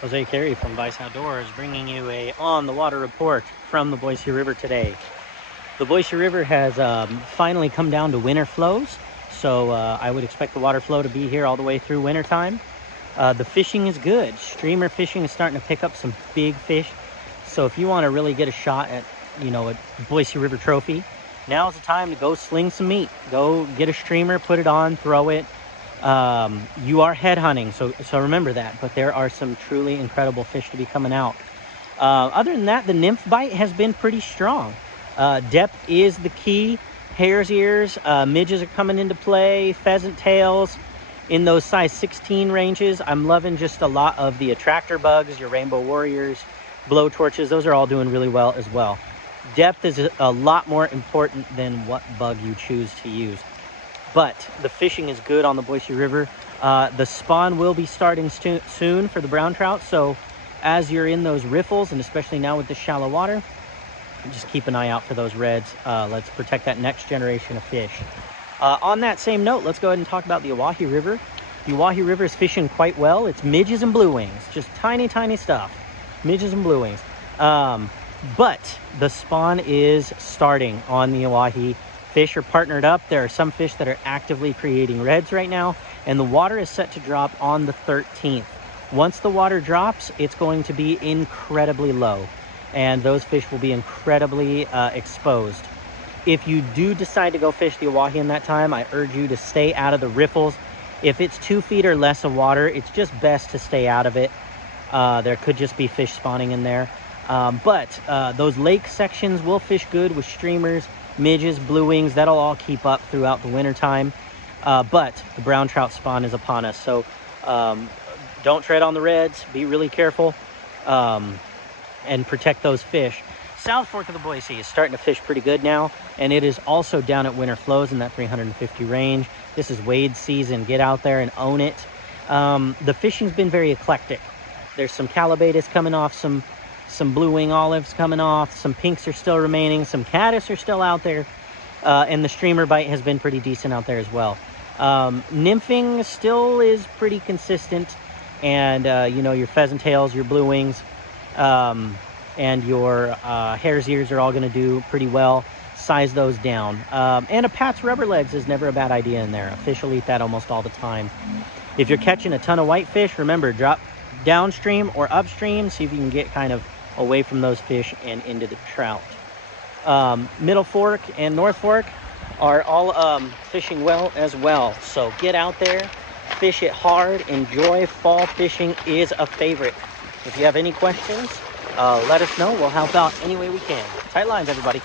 Jose Carey from Vice Outdoors bringing you a on-the-water report from the Boise River today. The Boise River has finally come down to winter flows, so I would expect the water flow to be here all the way through winter time. The fishing is good. Streamer fishing is starting to pick up some big fish, so if you want to really get a shot at, a Boise River trophy, now's the time to go sling some meat. Go get a streamer, put it on, throw it. You are head hunting, so remember that, but there are some truly incredible fish to be coming out. Other than that, the nymph bite has been pretty strong. Depth is the key. Hare's ears, midges are coming into play, pheasant tails in those size 16 ranges. I'm loving just a lot of the attractor bugs, your rainbow warriors, blow torches. Those are all doing really well as well. Depth is a lot more important than what bug you choose to use. But the fishing is good on the Boise River. The spawn will be starting soon for the brown trout. So as you're in those riffles, and especially now with the shallow water, just keep an eye out for those reds. Let's protect that next generation of fish. On that same note, let's go ahead and talk about the Oahe River. The Oahe River is fishing quite well. It's midges and blue wings, just tiny, tiny stuff. Midges and blue wings. But the spawn is starting on the Oahe. Fish are partnered up. There are some fish that are actively creating reds right now, and the water is set to drop on the 13th. Once the water drops, it's going to be incredibly low, and those fish will be incredibly exposed. If you do decide to go fish the Oahe in that time, I urge you to stay out of the riffles. If it's 2 feet or less of water, it's just best to stay out of it. There could just be fish spawning in there. But those lake sections will fish good with streamers, midges, blue wings. That'll all keep up throughout the winter time. But the brown trout spawn is upon us. So don't tread on the reds. Be really careful and protect those fish. South Fork of the Boise is starting to fish pretty good now, and it is also down at winter flows in that 350 range. This is wade season. Get out there and own it. The fishing's been very eclectic. There's some calabatus coming off, some blue wing olives coming off, some pinks are still remaining, some caddis are still out there, and the streamer bite has been pretty decent out there as well. Nymphing still is pretty consistent, and your pheasant tails, your blue wings, and your hare's ears are all going to do pretty well. Size those down. And a Pat's rubber legs is never a bad idea in there. A fish will eat that almost all the time. If you're catching a ton of whitefish, remember, drop downstream or upstream, see if you can get kind of away from those fish and into the trout. Middle Fork and North Fork are all fishing well as well. So get out there, fish it hard, enjoy. Fall fishing is a favorite. If you have any questions, let us know. We'll help out any way we can. Tight lines, everybody.